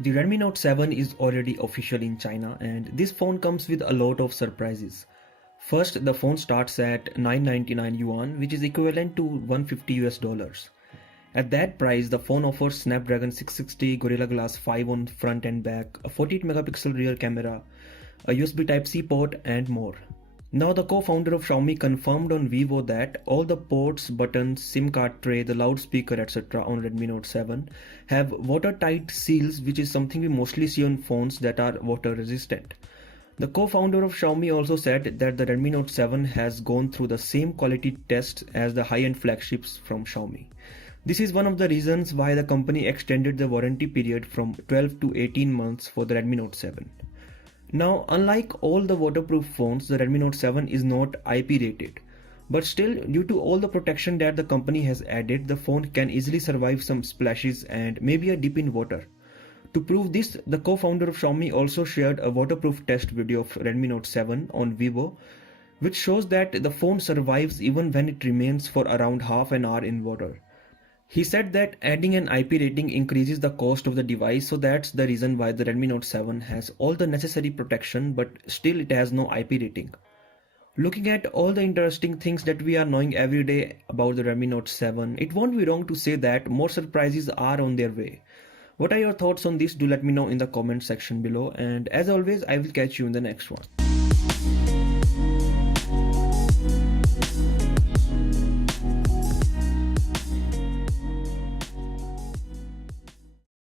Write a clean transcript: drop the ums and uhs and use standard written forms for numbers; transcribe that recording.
The Redmi Note 7 is already official in China, and this phone comes with a lot of surprises. First, the phone starts at 999 yuan, which is equivalent to 150 US dollars. At that price, the phone offers Snapdragon 660, Gorilla Glass 5 on front and back, a 48 megapixel rear camera, a USB Type-C port, and more. Now, the co-founder of Xiaomi confirmed on Weibo that all the ports, buttons, SIM card tray, the loudspeaker, etc. on Redmi Note 7 have watertight seals, which is something we mostly see on phones that are water resistant. The co-founder of Xiaomi also said that the Redmi Note 7 has gone through the same quality tests as the high-end flagships from Xiaomi. This is one of the reasons why the company extended the warranty period from 12 to 18 months for the Redmi Note 7. Now, unlike all the waterproof phones, the Redmi Note 7 is not IP rated. But still, due to all the protection that the company has added, the phone can easily survive some splashes and maybe a dip in water. To prove this, the co-founder of Xiaomi also shared a waterproof test video of Redmi Note 7 on Weibo, which shows that the phone survives even when it remains for around half an hour in water. He said that adding an IP rating increases the cost of the device, so that's the reason why the Redmi Note 7 has all the necessary protection, but still it has no IP rating. Looking at all the interesting things that we are knowing every day about the Redmi Note 7, it won't be wrong to say that more surprises are on their way. What are your thoughts on this? Do let me know in the comment section below, and as always, I will catch you in the next one.